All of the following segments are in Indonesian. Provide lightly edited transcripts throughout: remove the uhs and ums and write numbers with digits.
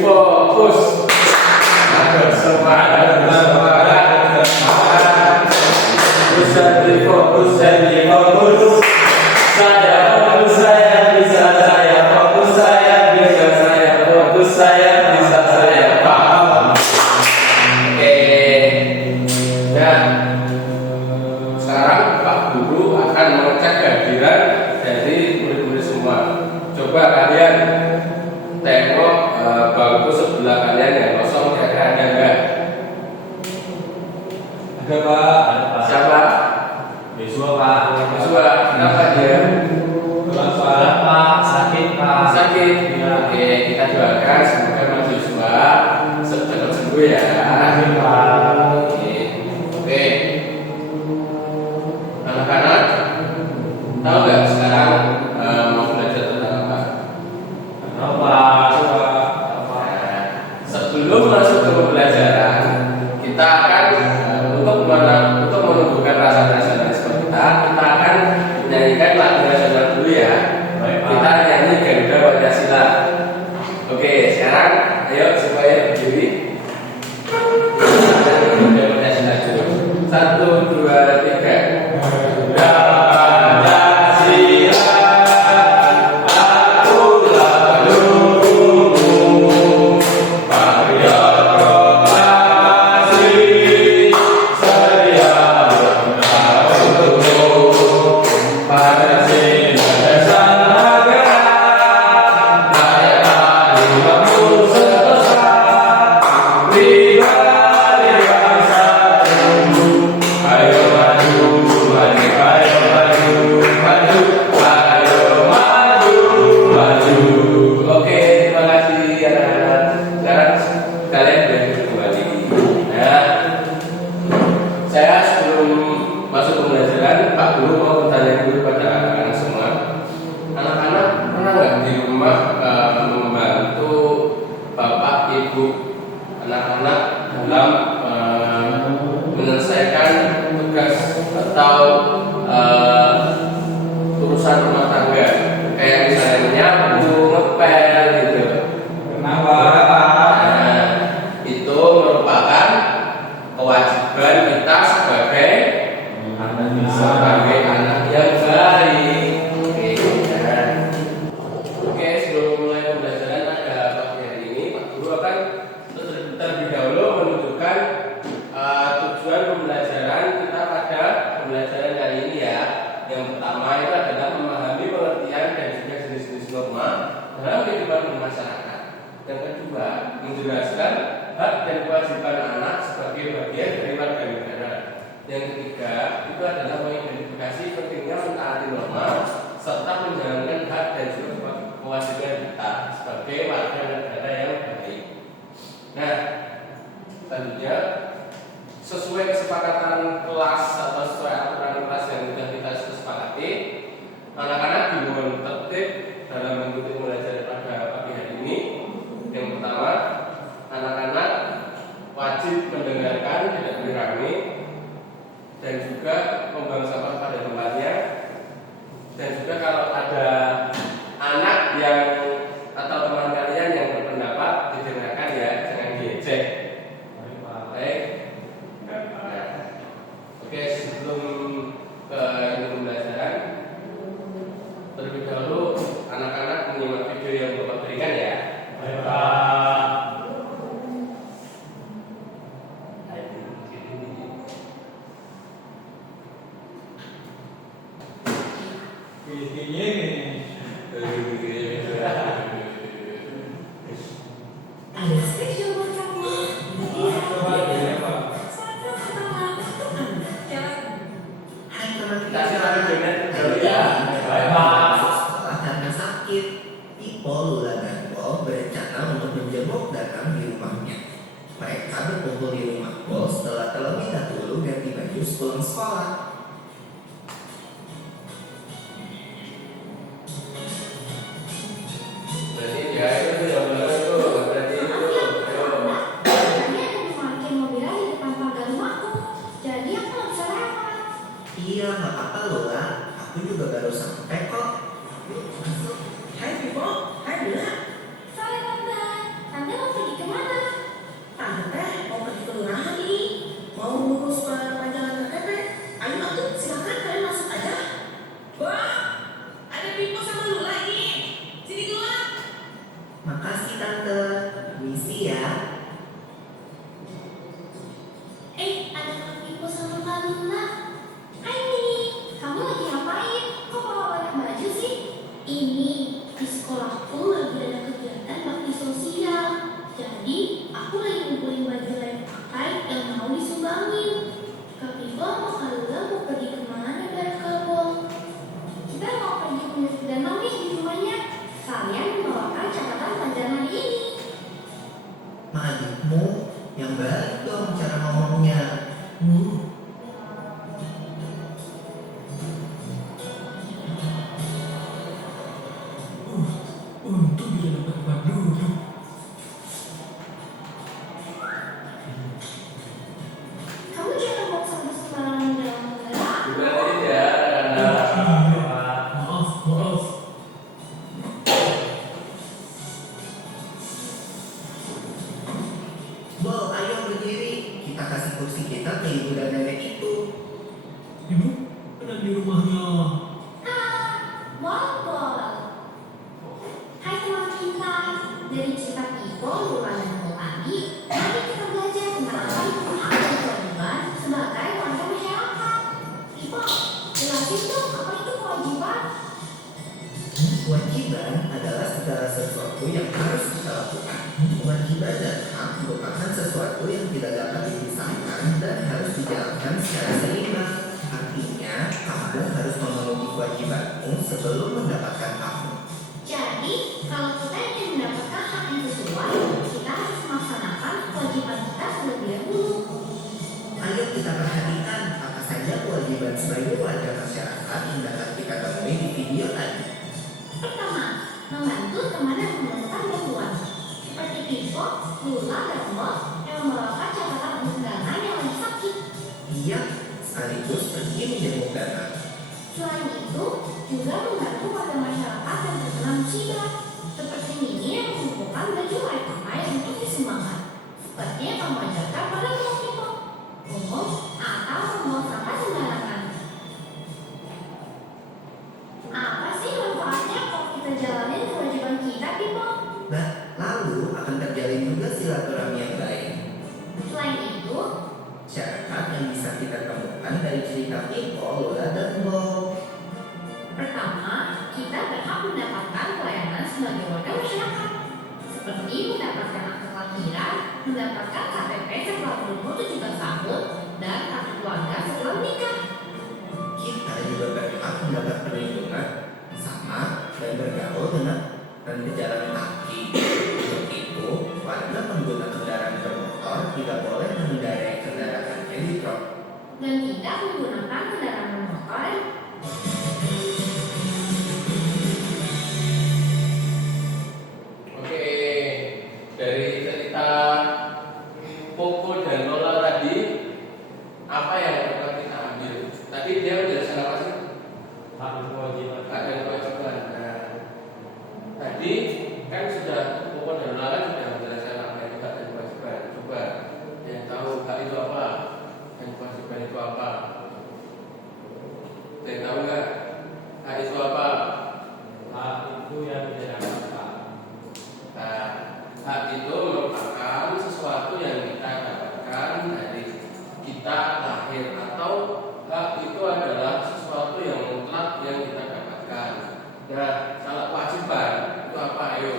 fokus. Semangat. Jadi fokus. Saya fokus, saya bisa, saya fokus, saya bisa, saya fokus, saya bisa, saya paham. Oke. Nah, sekarang Pak Guru akan mengecek kehadiran dari murid-murid semua. Coba kalian tengok bangku sebelah kalian yang kosong, kira-kira ada nggak? Ada Pak. Siapa? Yosua Pak. Yosua. Kenapa dia? Pak sakit Pak. Sakit. Oke, kita doakan semoga Mas Yosua cepat sembuh ya. Amin Pak. Oke. Anak-anak, tahu nggak sekarang mau belajar tentang apa? Sebelum masuk ke pembelajaran, kita akan untuk menumbuhkan rasa nasionalis kita akan menyanyikan lagu nasional dulu ya. Kita nyanyi Garuda Pancasila. Oke, sekarang ayo supaya berdiri. Garuda Pancasila dulu. 1, 2, 3. Garuda Pancasila. Urusan rumah tangga kayak misalnya nyapu, ngepel gitu. Kenapa? Nah, itu merupakan kewajiban kita sebagai anak yang baik. Oke, sebelum mulai pembelajaran pada pagi hari ini, Pak Guru akan terlebih dahulu menunjukkan tujuan pembelajaran kita pada pembelajaran kali ini ya. Yang pertama itu adalah memahami pengertian dan juga jenis-jenis norma dalam kehidupan bermasyarakat. Yang kedua, menjelaskan hak dan kewajiban anak sebagai bagian dari warga negara. Yang ketiga, itu adalah mengidentifikasi pentingnya mentaati norma serta menjalankan hak dan juga kewajiban kita sebagai warga negara yang baik. Nah, selanjutnya sesuai kesepakatan kelas atau sesuai aturan kelas yang sudah kita sepakati, anak-anak dimohon tertib dalam mengikuti pembelajaran pada pagi hari ini. Yang pertama, anak-anak wajib mendengarkan, tidak dirangi, dan juga membuang sampah pada tempatnya. Dan juga kalau ada anak yang atau teman kalian yang berpendapat, didengarkan ya, jangan diejek. Baik. Oke, sebelum ke pembelajaran, terlebih dahulu anak-anak menyimak video yang Bapak berikan ya. Baik Pak. Ada spesial buat kamu. Kasih lagi donat dulu ya. Baik Pak. Karena sakit, Ipol Lula dan Pol berencana untuk menjenguk Datang di rumahnya. Mereka berkumpul di rumah Pol setelah terlebih dahulu ganti baju sebelum sekolah. Berarti ya itu yang benar itu, berarti itu. Ayo. Tadi ada parkir mobilnya di depan pagar rumahku. Jadi aku nggak bisa lewat. Iya, nggak apa-apa Lula. Aku juga baru sampai kok. Hai Pipo, hai Lula. Sorry tante, tante Yang balik dong cara ngomongnya. Untung bisa dapat tempat duduk. Kamu jangan bawa sampah sembarangan di dalam kendaraan. Gimana ya? Iya, Pak. Maaf, maaf. Bo, ayo berdiri. Kita kasih kursi kita ke ibu dan nenek itu. Ibu, ada di rumahnya. Wobble. Hai teman kita, dari cerita Ipo, Lula, dan Kolani, mari kita belajar tentang apa itu hak dan kewajiban sebagai warga masyarakat. Ipo, jelasin dong apa itu kewajiban? Kewajiban adalah segala sesuatu yang harus kita lakukan. Kewajiban dan hak merupakan sesuatu yang tidak dapat dipisahkan dan harus dijalankan secara seimbang. Artinya, kamu harus memenuhi kewajibanmu sebelum mendapatkan hakmu. Jadi, kalau kita ingin mendapatkan hak yang sesuai, kita harus melaksanakan kewajiban kita terlebih dahulu. Ayo kita perhatikan apa saja kewajiban sebagai warga masyarakat yang dapat kita temui di video tadi. Pertama, membantu teman yang memerlukan bantuan. Seperti Pipo, Lula, dan Bos yang membawakan catatan undangan yang lagi sakit. Iya, sekaligus pergi menjenguk dana. Selain itu, juga membantu warga masyarakat yang terkena musibah. Seperti Mini yang mengumpulkan baju layak pakai untuk disumbangkan. Seperti yang kamu ajarkan pada Bos Pipo. Umum atau membuang sampah sembarangan. Apa sih manfaatnya kalau kita jalanin kewajiban kita, Pipo? Nah, lalu akan terjalin juga silaturahmi yang baik. Selain itu, Syarat yang bisa kita temukan dari cerita Pipo, Lula, dan Bo. pertama, kita berhak mendapatkan pelayanan sebagai warga masyarakat. Seperti mendapatkan akte kelahiran, mendapatkan KTP setelah berumur 17 tahun, dan kartu keluarga setelah menikah. Kita juga berhak mendapat perlindungan sama dan bergaul dengan dan berjalan kaki. Untuk itu, warga pengguna kendaraan bermotor tidak boleh mengendarai kendaraan heavy truck. Dan tidak menggunakan kendaraan bermotor. Oke, dari cerita Poco dan Lola tadi, apa yang dapat kita ambil? Tadi dia menjelaskan apa sih? Hak dan kewajiban. Hak dan kewajiban. Nah, tadi kan sudah Poco dan Lola kan sudah menjelaskan apa itu hak dan kewajiban. Coba yang tahu hak itu apa dan kewajiban itu apa? Saya tahu nggak? Hak itu apa? Hak itu yang tidak dapat. Nah, hak itu merupakan sesuatu yang kita dapatkan dari kita lahir, atau hak itu adalah sesuatu yang mutlak yang kita dapatkan. Nah, kalau kewajiban itu apa? Ayo,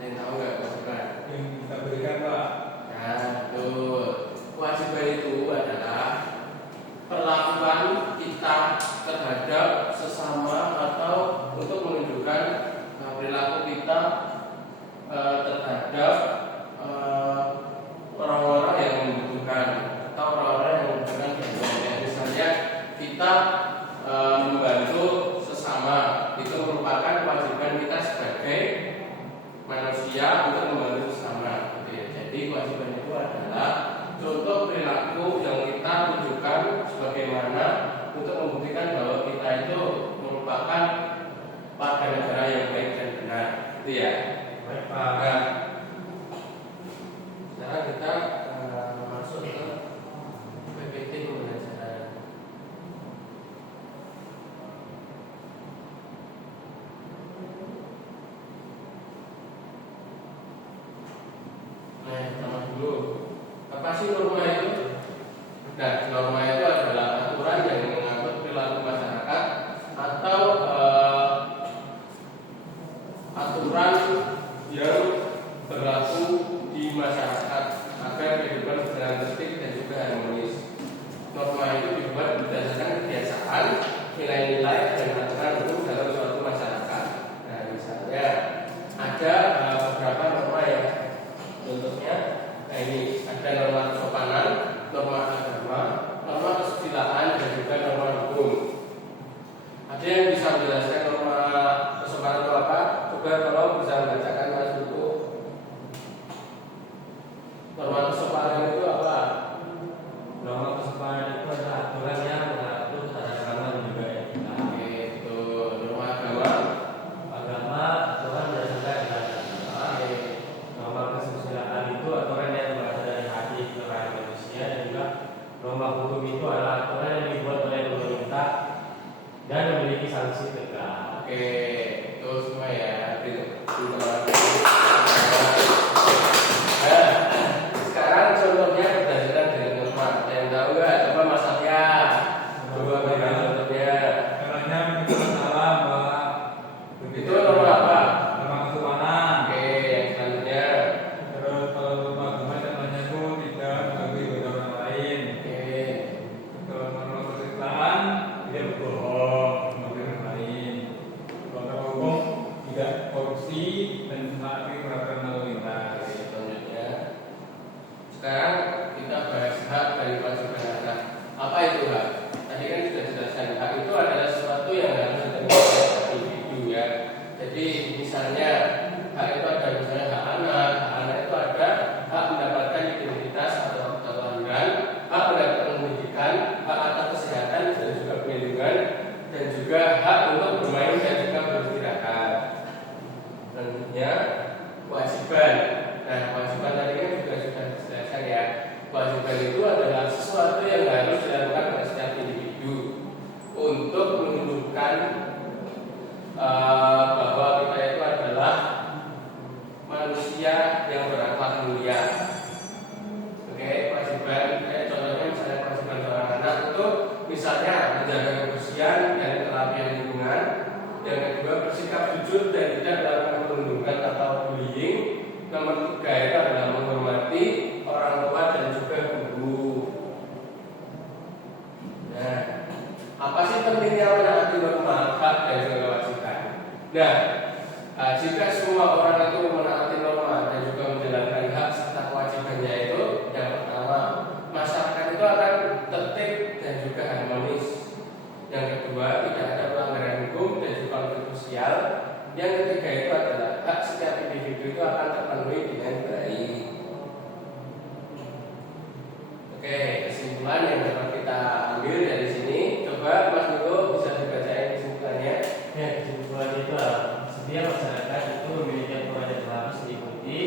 yang tahu nggak kewajiban? Yang kita berikan, Pak. Nah, betul. Kewajiban itu adalah perlakuan kita terhadap sesama atau untuk menunjukkan perilaku kita terhadap orang-orang yang membutuhkan atau orang-orang yang membutuhkan bantuan. Misalnya kita membantu sesama, itu merupakan kewajiban kita sebagai manusia untuk membantu sesama. Gitu ya. Jadi kewajiban itu adalah contoh perilaku yang kita tunjukkan sebagaimana untuk membuktikan bahwa kita itu merupakan warga negara yang baik dan benar. Itu ya. Baik, Nah, Pak. sekarang kita masuk ke PPT pembelajaran. Nah, pertama dulu, apa sih norma itu? Nah, norma itu adalah aturan yang mengatur perilaku masyarakat atau aturan yang berlaku di masyarakat agar kehidupan berjalan tertib dan juga harmonis. Norma itu dibuat berdasarkan kebiasaan, nilai-nilai dan aturan hukum dalam suatu masyarakat. Nah, misalnya ada beberapa norma yang contohnya, nah ini ada norma Norma kesopanan itu apa? Norma kesopanan itu adalah aturan yang mengatur tata krama dan juga etika. Oke, itu norma agama. Agama aturan berdasarkan agama. Norma kesusilaan itu aturan yang berasal dari hati nurani manusia, dan juga norma hukum itu adalah aturan yang dibuat oleh pemerintah dan memiliki sanksi tegak. Oke, itu semua ya. Nah, sekarang contohnya berdasarkan dengan norma. Ada yang tahu nggak? Coba Mas Afya. Coba berikan contohnya. Caranya kita salah bahwa Itu norma apa? norma kesopanan. Oke, yang selanjutnya. Terus kalau norma agama contohnya itu tidak mengakui ibadah orang lain. Oke, Kalau norma kesusilaan tidak berbohong mengakui orang lain. Kalau norma hukum tidak korupsi dan mengakui peraturan lalu lintas. selanjutnya. Sekarang kita bahas hak dari kewajiban anak. Apa itu hak? Tadi kan sudah jelaskan, hak itu adalah sesuatu yang harus dimiliki oleh individu ya. Jadi misalnya hak itu ada misalnya hak anak itu ada hak mendapatkan identitas atau kelahiran, hak mendapatkan pendidikan, hak atas kesehatan dan juga perlindungan, dan juga hak untuk bermain dan juga beristirahat. Selanjutnya kewajiban. Nah, kewajiban tadi kan juga sudah dijelaskan ya. Kewajiban itu adalah sesuatu yang harus dilakukan oleh setiap individu untuk menunjukkan bahwa kita itu adalah manusia yang berakhlak mulia. Oke, kewajiban contohnya misalnya kewajiban seorang anak itu misalnya menjaga kebersihan dan kerapian lingkungan. Yang kedua, bersikap jujur dan tidak melakukan perundungan atau bullying. Nomor 3 itu adalah menghormati orang tua dan juga guru. Nah, apa sih pentingnya menaati norma hak dan juga kewajiban? Nah, jika semua orang itu menaati norma dan juga menjalankan hak serta kewajibannya itu, yang pertama, masyarakat itu akan tertib dan juga harmonis. Yang kedua, tidak ada pelanggaran hukum dan juga konflik sosial. Yang ketiga itu adalah hak setiap individu itu akan terpenuhi dengan baik. Oke, kesimpulan yang dapat kita ambil dari sini, coba Mas Niko bisa dibacain kesimpulannya. Ya, kesimpulannya itu setiap masyarakat itu memiliki aturan yang harus diikuti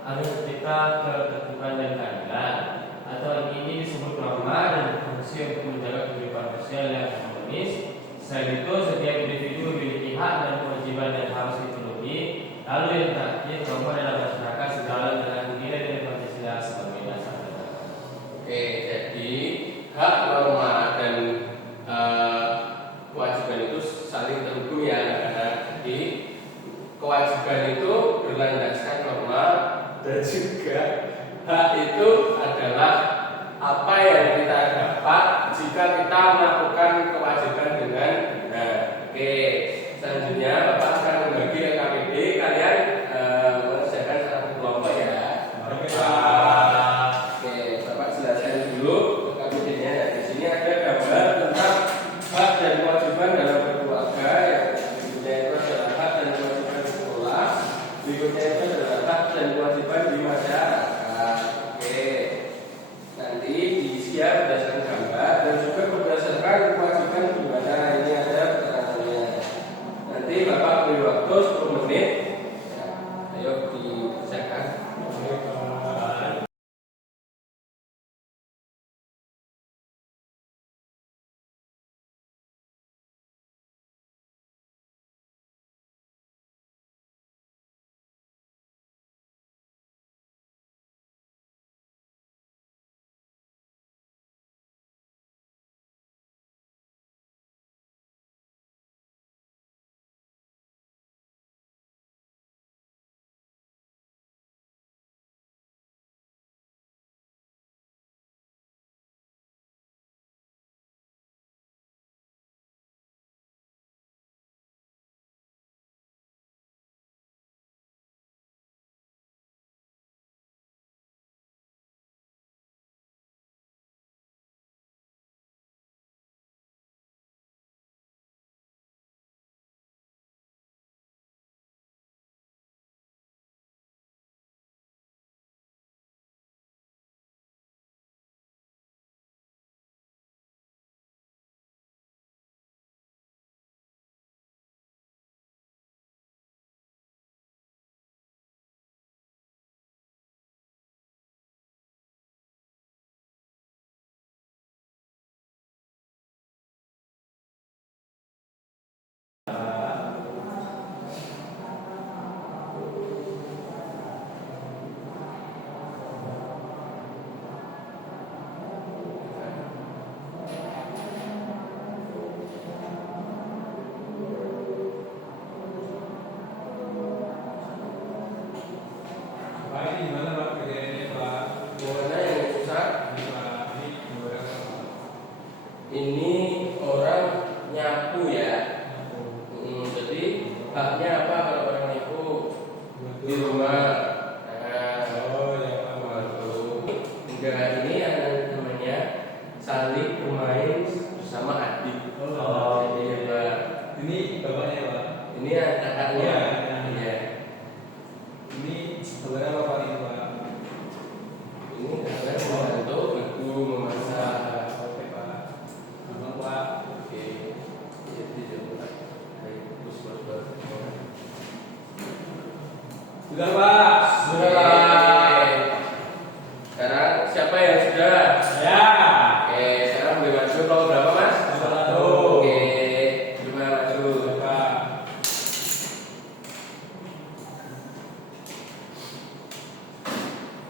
agar tercipta ketertiban dan keadilan. Aturan ini disebut norma dan berfungsi untuk menjaga kehidupan sosial yang harmonis. Selain itu, setiap individu memiliki hak dan kewajiban yang harus dipenuhi. Lalu yang terakhir, norma dalam masyarakat sejalan dengan nilai-nilai Pancasila sebagai dasar negara. Oke, jadi hak, norma dan kewajiban itu saling terhubung ya anak-anak. Jadi kewajiban itu berlandaskan norma dan juga hak itu adalah apa yang kita dapat jika kita melakukan kewajiban dengan benar. Oke, selanjutnya Bapak akan membagi KPD, kalian mengerjakan satu kelompok ya. Oke, Bapak jelaskan dulu KPD-nya. Di sini ada gambar tentang hak dan kewajiban dalam berkeluarga. Yang berikutnya itu adalah hak dan kewajiban di sekolah. Berikutnya itu adalah hak dan kewajiban di masyarakat. Oke, nanti diisi ya berdasarkan gambar dan juga berdasarkan ini orang nyapu ya. Jadi haknya apa kalau orang nyapu di rumah? Enggak, ini yang namanya saling bermain bersama adik. Jadi Pak, Ini bapaknya ya Pak. ini kakaknya. Iya. Ini sebenarnya bapak ini Pak. Ini adalah membantu ibu memasak. Oke Pak. Abang Pak. Oke. Jadi jangan terus buat. Sudah Pak. Sudah Pak. Sekarang siapa yang sudah? Ya. Oke, sekarang boleh maju kalau berapa Mas? Nomor 1. Oke, terima maju. Pak.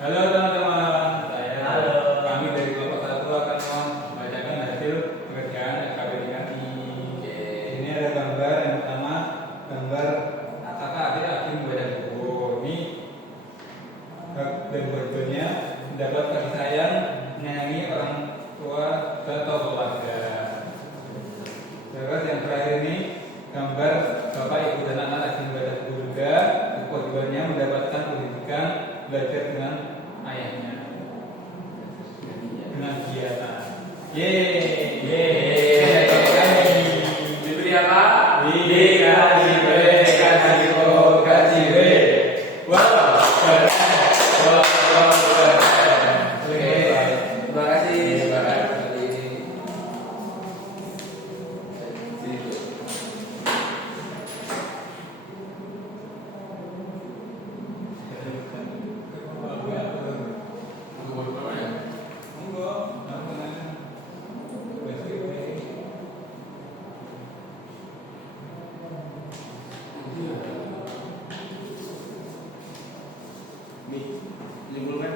Halo teman-teman. Halo. Kami dari kelompok 1 akan membacakan hasil pekerjaan KBD kami. Oke. Ini ada gambar yang pertama, gambar kakak adik Akim membaca buku. Ini dan berikutnya mendapat kasih sayang menyayangi orang tua atau keluarga. Terus yang terakhir ini gambar bapak ibu dan anak lagi membaca buku juga. Keduanya mendapatkan pendidikan belajar dengan ayahnya dengan kegiatan. Yeay. Diberi apa? Dikasih B, kasih O, kasih B. Wow, keren. Wow, keren. Oke, terima kasih Pak kali ini. Nih, limbul kan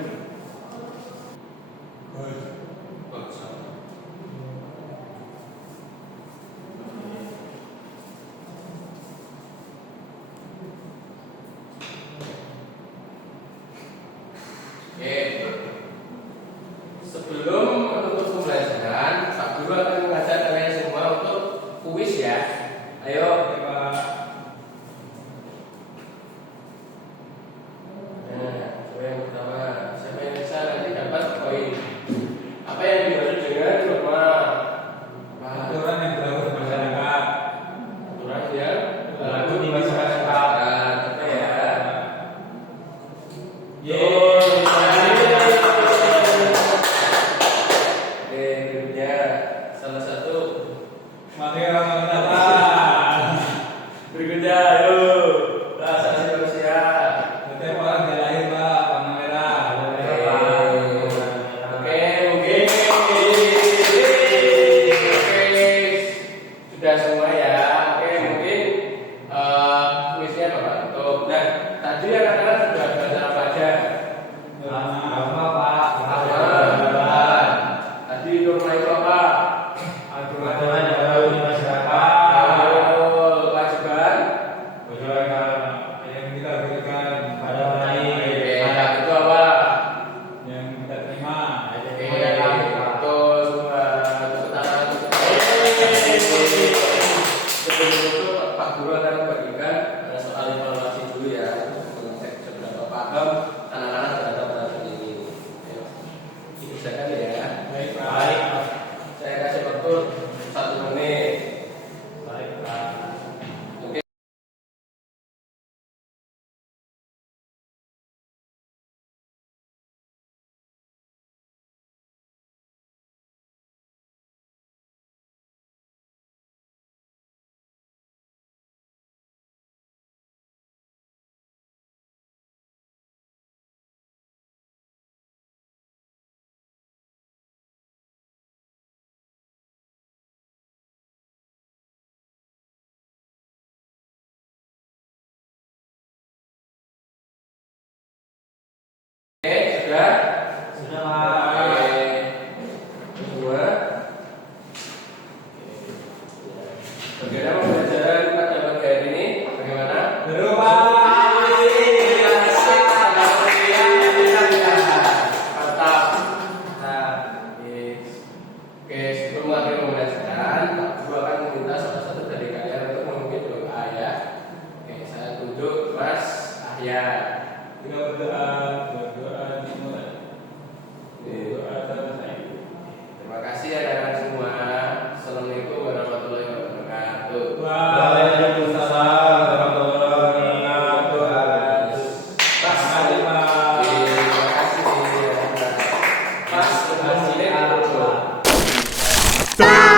Ciao.